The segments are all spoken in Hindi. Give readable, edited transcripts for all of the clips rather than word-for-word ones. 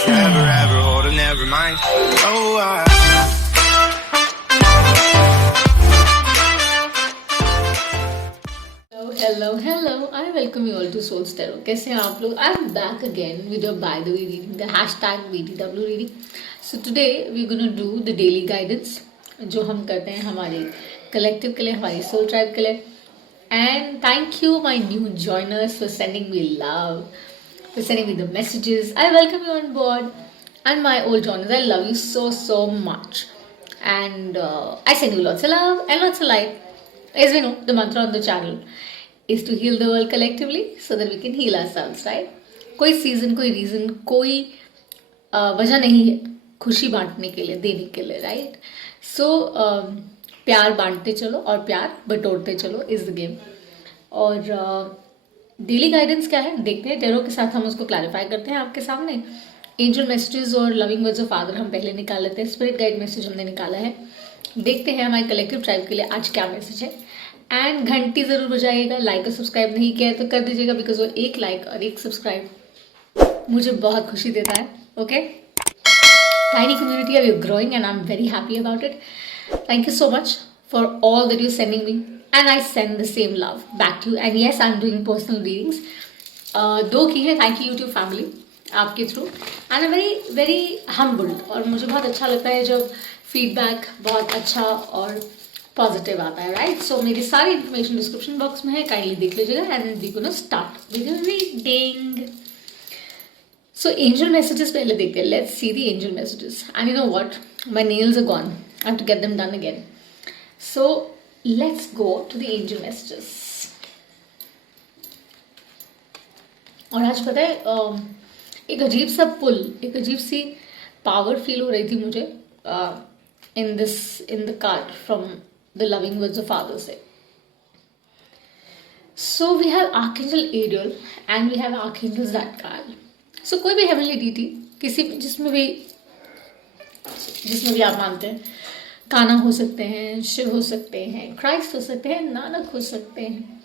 forever, ever, hold or never mind. Oh, Hello. I welcome you all to Soul's Tarot. कैसे हैं आप लोग? I'm back again with your by the way reading, the hashtag BTW reading. So today we're gonna do the daily guidance जो हम करते हैं हमारे collective के लिए, हमारी soul tribe के लिए. And thank you my new joiners for sending me love, for sending me the messages. I welcome you on board. And my old joiners, I love you so much. And I send you lots of love and lots of light. As we know, the mantra on the channel is to heal the world collectively so that we can heal ourselves, right? कोई सीजन, कोई रीजन, कोई वजह नहीं है खुशी बांटने के लिए, देने के लिए, राइट? सो प्यार बांटते चलो और प्यार बटोरते चलो इज द गेम. और डेली गाइडेंस क्या है देखते हैं. टेरो के साथ हम उसको क्लैरिफाई करते हैं आपके सामने. एंजल मैसेजेस और लविंग वर्ड्स ऑफ फादर हम पहले निकाल लेते हैं. स्पिरिट गाइड मैसेज हमने निकाला है. देखते हैं हमारे कलेक्टिव ट्राइब के लिए आज क्या मैसेज है. एंड घंटी जरूर बजाइएगा. लाइक और सब्सक्राइब नहीं किया है तो कर दीजिएगा, बिकॉज वो एक लाइक और एक सब्सक्राइब मुझे बहुत खुशी देता है. Okay, tiny community are you growing and I am very happy about it. Thank you so much for all that you sending me and I send the same love back to. And yes, I am doing personal readings. 2 की है. थैंक यू यूट्यूब फैमिली आपके through. And I very very humbled. और मुझे बहुत अच्छा लगता है जब फीडबैक बहुत अच्छा और पॉजिटिव आता है, राइट? सो मेरी सारी इन्फॉर्मेशन डिस्क्रिप्शन बॉक्स में है, काइंडली देख लीजिएगा. And we gonna start with reading. So angel messages पहले देखते हैं. Let's see the angel messages. And you know what, my nails are gone. I have to get them done again. So let's go to the angel messages. और आज पता है एक अजीब सा पुल, एक अजीब सी पावर फील हो रही थी मुझे in the card from the loving words of Father say. So we have Archangel Ariel and we have Archangel Zadkiel. So कोई भी heavenly deity, किसी जिसमें भी आप मानते हैं, कान्हा हो सकते हैं, शिव हो सकते हैं, क्राइस्ट हो सकते हैं, नानक हो सकते हैं,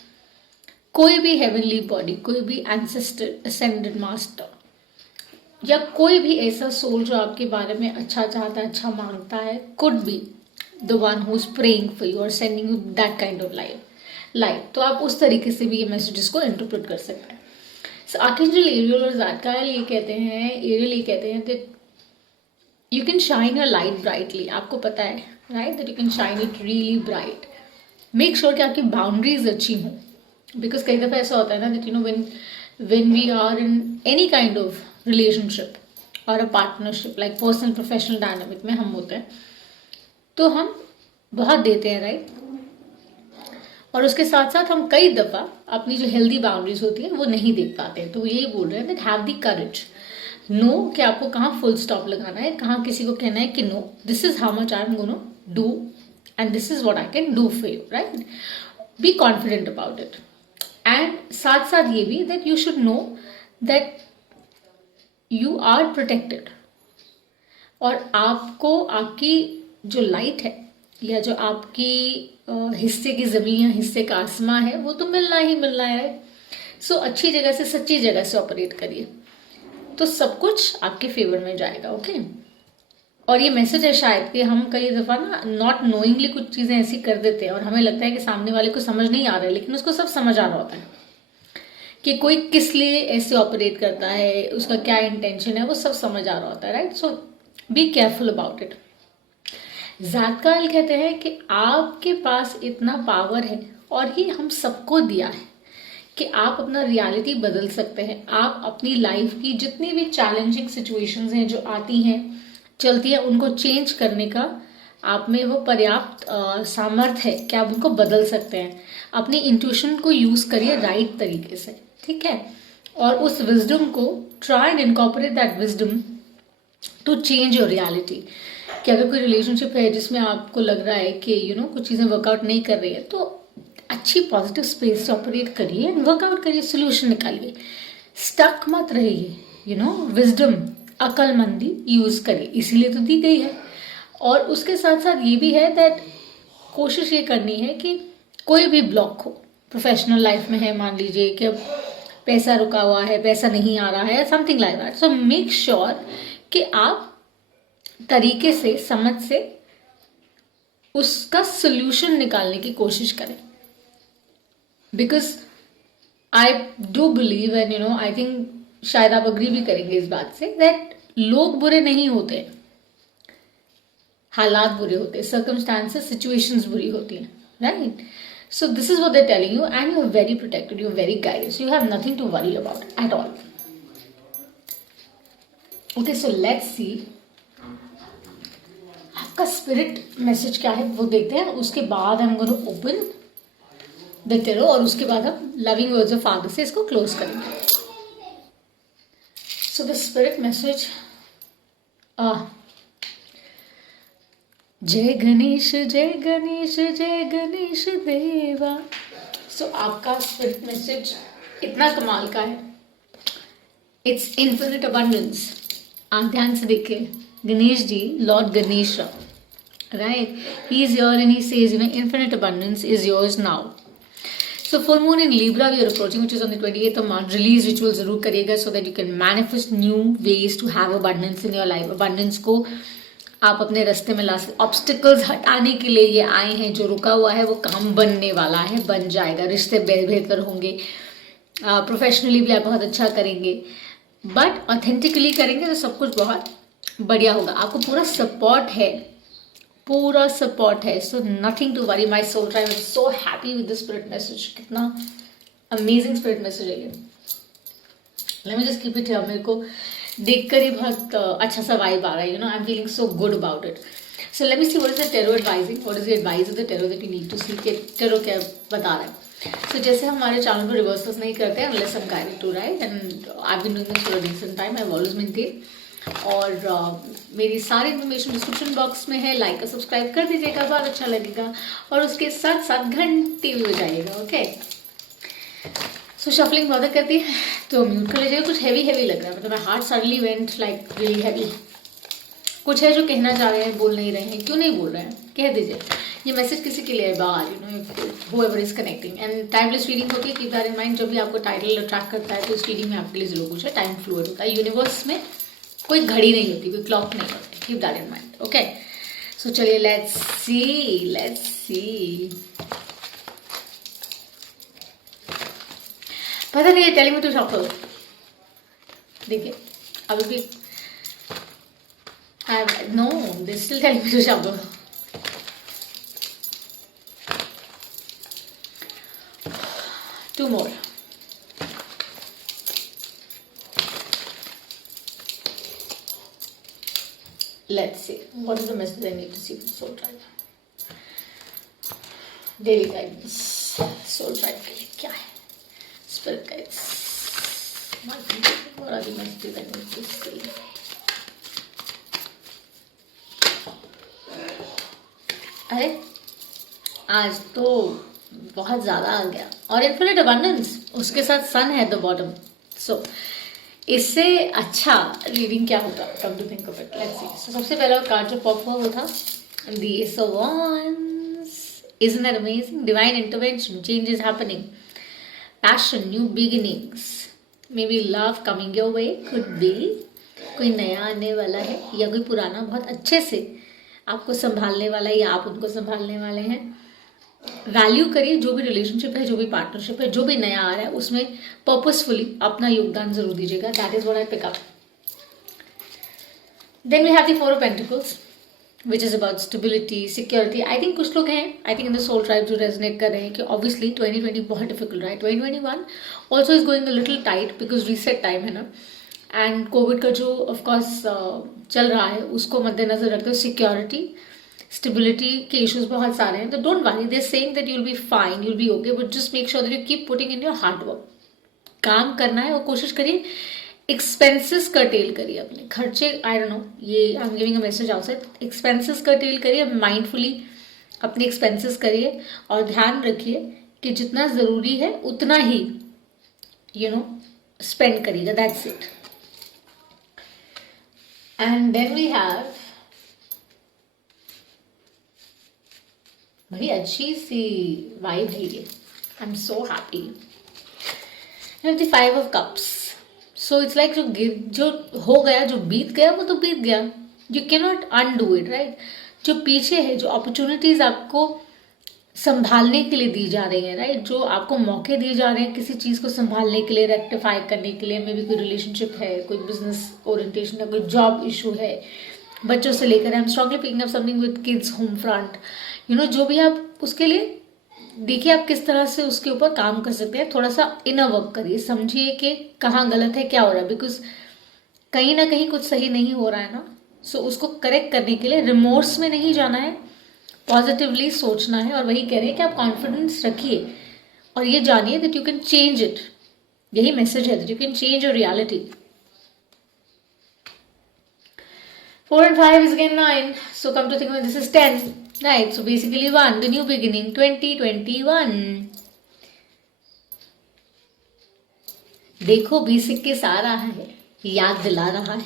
कोई भी heavenly body, कोई भी ancestor, ascended master, या कोई भी ऐसा सोल जो आपके बारे में अच्छा चाहता है, अच्छा मांगता है, could be the one who is praying for you और sending you that kind of life. तो आप उस तरीके से भी ये मैसेजेस को इंटरप्रेट कर सकते हैं. सो आर्कएंजल एरियल और ज़ादकायल ये कहते हैं that you can shine your light brightly. आपको पता है, right, that you can shine it really bright. Make sure कि आपकी बाउंड्रीज अच्छी हों, बिकॉज कई दफ़ा ऐसा होता है ना that you know when we are in any kind of relationship or a partnership like personal professional dynamic में हम होते हैं तो हम बहुत देते हैं, राइट? और उसके साथ साथ हम कई दफ़ा अपनी जो हेल्दी बाउंड्रीज होती है वो नहीं देख पाते हैं. तो वो यही बोल रहे हैं that have the courage, know कि आपको कहाँ फुल स्टॉप लगाना है, कहाँ किसी को कहना है कि no, this is how much I am gonna do and this is what I can do for you, right? Be confident about it. And साथ साथ ये भी that you should know that you are protected. और आपको आपकी जो लाइट है या जो आपकी हिस्से की ज़मीन या हिस्से का आसमां है वो तो मिलना ही मिलना है. सो अच्छी जगह से, सच्ची जगह से ऑपरेट करिए तो सब कुछ आपके फेवर में जाएगा. ओके. और ये मैसेज है शायद कि हम कई दफ़ा ना नॉट नोइंगली कुछ चीज़ें ऐसी कर देते हैं और हमें लगता है कि सामने वाले को समझ नहीं आ रहा है, लेकिन उसको सब समझ आ रहा होता है कि कोई किस लिए ऐसे ऑपरेट करता है, उसका क्या इंटेंशन है, वो सब समझ आ रहा होता है, right? So be careful about it. Zadkiel कहते हैं कि आपके पास इतना पावर है और ये हम सबको दिया है कि आप अपना रियलिटी बदल सकते हैं. आप अपनी लाइफ की जितनी भी चैलेंजिंग सिचुएशंस हैं जो आती हैं चलती है, उनको चेंज करने का आप में वो पर्याप्त सामर्थ्य है कि आप उनको बदल सकते हैं. अपनी इंट्यूशन को यूज़ करिए राइट तरीके से, ठीक है? और उस विजडम को try and incorporate that wisdom to change your reality. कि अगर कोई रिलेशनशिप है जिसमें आपको लग रहा है कि यू नो कुछ चीज़ें वर्कआउट नहीं कर रही है तो अच्छी पॉजिटिव स्पेस से ऑपरेट करिए एंड वर्कआउट करिए, सोल्यूशन निकालिए. स्टक मत रहिए, यू नो, विजडम, अक्लमंदी यूज़ करिए, इसीलिए तो दी गई है. और उसके साथ साथ ये भी है दैट कोशिश ये करनी है कि कोई भी ब्लॉक हो प्रोफेशनल लाइफ में है, मान लीजिए कि अब पैसा रुका हुआ है, पैसा नहीं आ रहा है, something like that. So make sure कि आप तरीके से, समझ से उसका सोल्यूशन निकालने की कोशिश करें. Because I do believe and I think शायद आप अग्री भी करेंगे इस बात से, दैट लोग बुरे नहीं होते, हालात बुरे होते हैं, सर्कमस्टांसेस, सिचुएशंस बुरी होती हैं, right? So this is what they are telling you and you are very protected, you are very guided, so you have nothing to worry about at all. Okay, so let's see आपका स्पिरिट मैसेज क्या है वो देखते हैं. उसके बाद I am going to open the tarot और उसके बाद हम लविंग वर्ड्स ऑफ फादर से इसको क्लोज करेंगे. सो द स्पिरिट मैसेज, जय गणेश जय गणेश जय गणेश देवा. सो आपका स्पिरिट मैसेज इतना कमाल का है, इट्स इन्फिनिट अबंडेंस. आप ध्यान से देखिए, Ganesh ji, Lord Ganesh, right, he is your and he says infinite abundance is yours now. So full moon in Libra we are approaching, which is on the 28th of March. Release ritual जरूर करिएगा so that you can manifest new ways to have abundance in your life. Abundance को आप अपने रास्ते में ला सकते. ऑब्स्टिकल्स हटाने के लिए ये आए हैं, जो रुका हुआ है वो काम बनने वाला है, बन जाएगा. रिश्ते बेहतर होंगे, प्रोफेशनली भी आप बहुत अच्छा करेंगे, बट ऑथेंटिकली करेंगे तो सब कुछ बहुत बढ़िया होगा. आपको पूरा सपोर्ट है, पूरा सपोर्ट है. So nothing to worry my soul tribe. I am so happy with the spirit message. कितना अमेजिंग स्पिरिट मैसेज है ये. Let me just keep it here. मेरे को देखकर ही बहुत अच्छा सा वाइब आ रहा है. I am feeling so good about it. So let me see what is the tarot advising, what is the advice of the tarot that we need to see. कि टेरो क्या बता रहा है. सो जैसे हमारे चैनल पर रिवर्सल्स नहीं करते हैं unless I'm guided to, right? And I've been doing this for a decent time. I've always maintained. और मेरी सारी इन्फॉर्मेशन डिस्क्रिप्शन बॉक्स में है. लाइक और सब्सक्राइब कर दीजिएगा, बहुत अच्छा लगेगा. और उसके साथ साथ घंटी भी बजाइएगा. ओके, सो शफलिंग बहुत करती है तो म्यूट कर लीजिएगा. कुछ हैवी लग रहा है, मतलब my heart suddenly went like really heavy. कुछ है जो कहना चाह रहे हैं, बोल नहीं रहे हैं. क्यों नहीं बोल रहे हैं, कह दीजिए. ये मैसेज किसी के लिए है बाहर, whoever is connecting. And timeless reading होती है, कीप दैट इन माइंड. जब भी आपको टाइटल अट्रैक्ट करता है तो इस रीडिंग में आपके लिए जरूर कुछ है. टाइम फ्लूइड होता है. यूनिवर्स में कोई घड़ी नहीं होती, कोई क्लॉक नहीं होती. Keep that in mind. Okay, so चलिए लेट्स सी. पता नहीं है टेलिंग मी टू शफल. देखिए अभी भी no, they still telling me to shuffle. Two more. Let's see. What is the message I need to see for Soul Tribe? Daily guidance. Soul Tribe के लिए क्या है? Spirit guides. What are the messages I need to see? अरे आज तो बहुत ज़्यादा आ गया. और इन्फिनिट अबंडेंस, उसके साथ सन है द बॉटम. सो इससे अच्छा रीडिंग क्या होगा, come to think of it. Let's see. So सबसे पहला कार्ड जो पॉप हुआ वो था the ace of wands. Isn't that amazing? Divine intervention, changes happening, passion, new beginnings, maybe love coming your way. Could be कोई नया आने वाला है, या कोई पुराना बहुत अच्छे से आपको संभालने वाला है, या आप उनको संभालने वाले हैं. वैल्यू करिए जो भी रिलेशनशिप है, जो भी पार्टनरशिप है, जो भी नया आ रहा है, उसमें पर्पसफुली अपना योगदान जरूर दीजिएगा. That is what I pick up. Then we have the 4 of pentacles which is about stability, security. I think कुछ लोग हैं, I think in the soul tribe जो रेजनेट कर रहे हैं कि ऑब्वियसली 2020 बहुत डिफिकल्ट रहा है. 2021 also is going a little tight because reset time है ना. एंड कोविड का जो ऑफकोर्स चल रहा है उसको मद्देनजर रखते हुए सिक्योरिटी, स्टेबिलिटी के इश्यूज बहुत सारे हैं. तो don't worry, they saying that you will be fine, you will be okay, but just make sure that you keep putting in your hard work. काम करना है और कोशिश करिए एक्सपेंसेस कर्टेल करिए, अपने खर्चे. आई डोंट नो, ये I am giving a message outside. Expenses curtail करिए, माइंडफुली अपने एक्सपेंसेस करिए और ध्यान रखिए कि जितना ज़रूरी है उतना ही स्पेंड करिएगा. That's it. And then we have, बड़ी अच्छी सी वाइब है ये. I am so happy. Have the 5 of cups. So it's like जो हो गया, जो बीत गया वो तो बीत गया. You can not undo it, right. जो पीछे है, जो अपॉर्चुनिटीज आपको संभालने के लिए दी जा रही है, राइट, जो आपको मौके दिए जा रहे हैं किसी चीज़ को संभालने के लिए, रेक्टिफाई करने के लिए, मे बी कोई रिलेशनशिप है, कोई बिजनेस ओरिएंटेशन है, कोई जॉब इशू है, बच्चों से लेकर, I am strongly picking up something with kids home front, जो भी आप उसके लिए देखिए आप किस तरह से उसके ऊपर काम कर सकते हैं. थोड़ा सा इनर वर्क करिए, समझिए कि कहाँ गलत है, क्या हो रहा है, बिकॉज कहीं ना कहीं कुछ सही नहीं हो रहा है ना. सो उसको करेक्ट करने के लिए रिमोर्स में नहीं जाना है, पॉजिटिवली सोचना है. और वही कह रहे हैं कि आप कॉन्फिडेंस रखिए और ये जानिए that you can change it. यही मैसेज है, that you can change your reality. 4 and 5 is again 9. So come to think of it, this is 10. Right, so basically 1, the new beginning, 2021. देखो 2021 आ रहा है, याद दिला रहा है,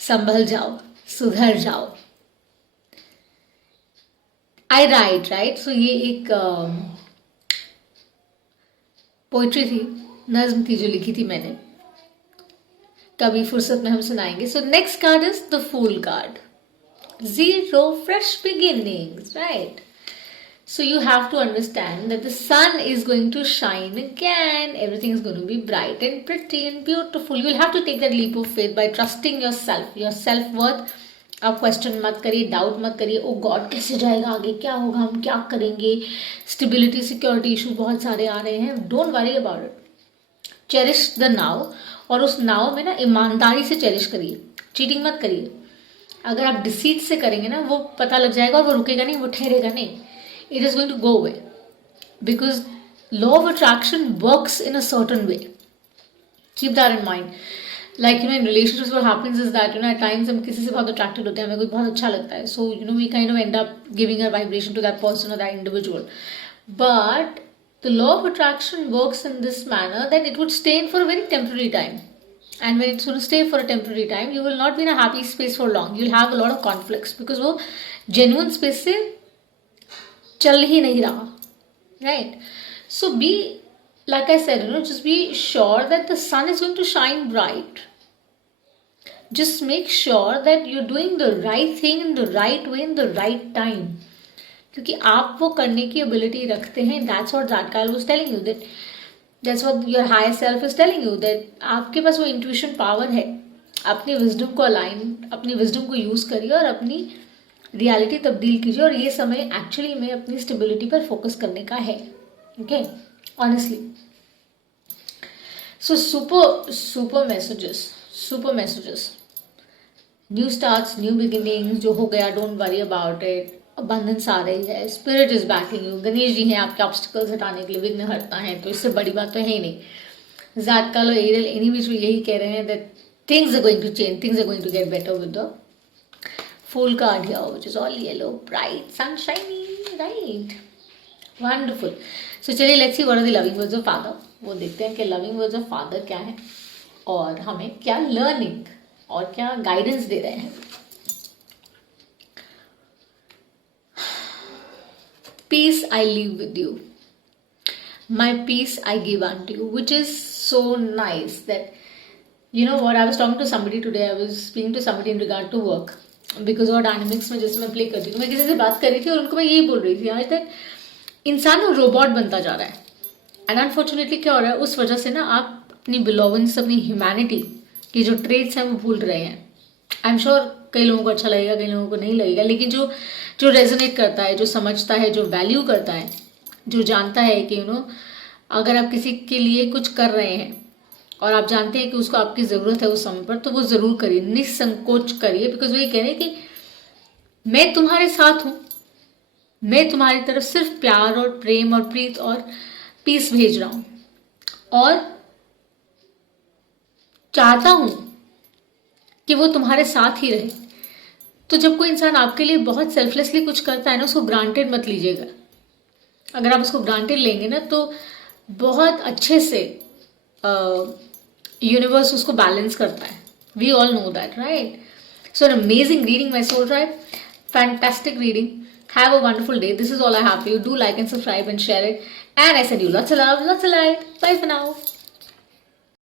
संभल जाओ, सुधर जाओ. आई राइट. सो ये एक पोइट्री थी, नज्म थी जो लिखी थी मैंने, कभी फुर्सत में हम सुनाएंगे. So next card is the fool card. 0 fresh beginnings, right? So you have to understand that the sun is going to shine again. Everything is going to be bright and pretty and beautiful. You will have to take that leap of faith by trusting yourself, your self-worth. आप क्वेश्चन मत करिए, डाउट मत करिए, ओ गॉड कैसे जाएगा आगे, क्या होगा, हम क्या करेंगे, स्टेबिलिटी सिक्योरिटी इशू बहुत सारे आ रहे हैं. Don't worry about it. Cherish the now. और उस नाव में ना ईमानदारी से चेरिश करिए, चीटिंग मत करिए. अगर आप डिसीट से करेंगे ना, वो पता लग जाएगा और वो रुकेगा नहीं, वो ठहरेगा नहीं. It is going to go away because law of attraction works in a certain way. Keep that in mind. Like in relationships what happens is that at times हम किसी से बहुत अट्रैक्टेड होते हैं, हमें कोई बहुत अच्छा लगता है. So we kind of end up giving a vibration to that person और that individual. But the law of attraction works in this manner that it would stay in for a very temporary time. And when it's going to stay for a temporary time, you will not be in a happy space for long. You'll have a lot of conflicts because वो genuine space से चल ही नहीं रहा, right? So be, like I said, just be sure that the sun is going to shine bright. Just make sure that you're doing the right thing in the right way in the right time. क्योंकि आप वो करने की ability रखते हैं. That's what that guy was telling you, that's what your higher self is telling you, that आपके पास वो intuition power है. अपनी wisdom को अपनी wisdom को use करिए और अपनी reality तब्दील कीजिए. और ये समय actually में अपनी stability पर focus करने का है. Okay, honestly. So super messages. New starts, new beginnings. जो हो गया, don't worry about it. Abundance आ रही है, spirit is backing you. Ganesh ji हैं आपके ऑब्स्टिकल्स हटाने के लिए, विघ्न हरता है, तो इससे बड़ी बात तो है ही नहीं. ज़ात काल और एरियल इन्हीं बीच में यही कह रहे हैं that things are going to change, things are going to get better with the full card here which is all yellow, bright, sunshiny, right, wonderful. So चलिए let's see what are the loving words of father. वो देखते हैं कि लविंग वर्ड्स ऑफ फादर क्या है और हमें क्या लर्निंग और क्या गाइडेंस दे रहे हैं. Peace I leave with you. My peace I give unto you, which is so nice that, what, I was talking to somebody today, I was speaking to somebody in regard to work, because और dynamics में जैसे मैं प्ले करती हूँ, मैं किसी से बात कर रही थी और उनको मैं यही बोल रही थी आज तक इंसान रोबोट बनता जा रहा है. एंड अनफॉर्चुनेटली क्या हो रहा है, उस वजह से ना आप अपनी बिलोवेंस, अपनी ह्यूमैनिटी की जो ट्रेट्स हैं वो भूल रहे हैं. आई एम श्योर कई लोगों को अच्छा लगेगा, कई लोगों को नहीं लगेगा, लेकिन जो रेजोनेट करता है, जो समझता है, जो वैल्यू करता है, जो जानता है कि अगर आप किसी के लिए कुछ कर रहे हैं और आप जानते हैं कि उसको आपकी ज़रूरत है उस समय पर, तो वो ज़रूर करिए, निसंकोच करिए. बिकॉज वही कह रहे हैं कि मैं तुम्हारे साथ हूँ, मैं तुम्हारी तरफ सिर्फ प्यार और प्रेम और प्रीत और पीस भेज रहा हूँ और चाहता हूँ कि वो तुम्हारे साथ ही रहे. तो जब कोई इंसान आपके लिए बहुत सेल्फलेसली कुछ करता है ना, उसको ग्रांटेड मत लीजिएगा. अगर आप उसको ग्रांटेड लेंगे ना तो बहुत अच्छे से यूनिवर्स उसको बैलेंस करता है. We all know that, right? So an amazing reading my soul tribe, fantastic reading. Have a wonderful day. This is all I have for you. Do like and subscribe and share it. And I send you lots of love, lots of light. Bye for now.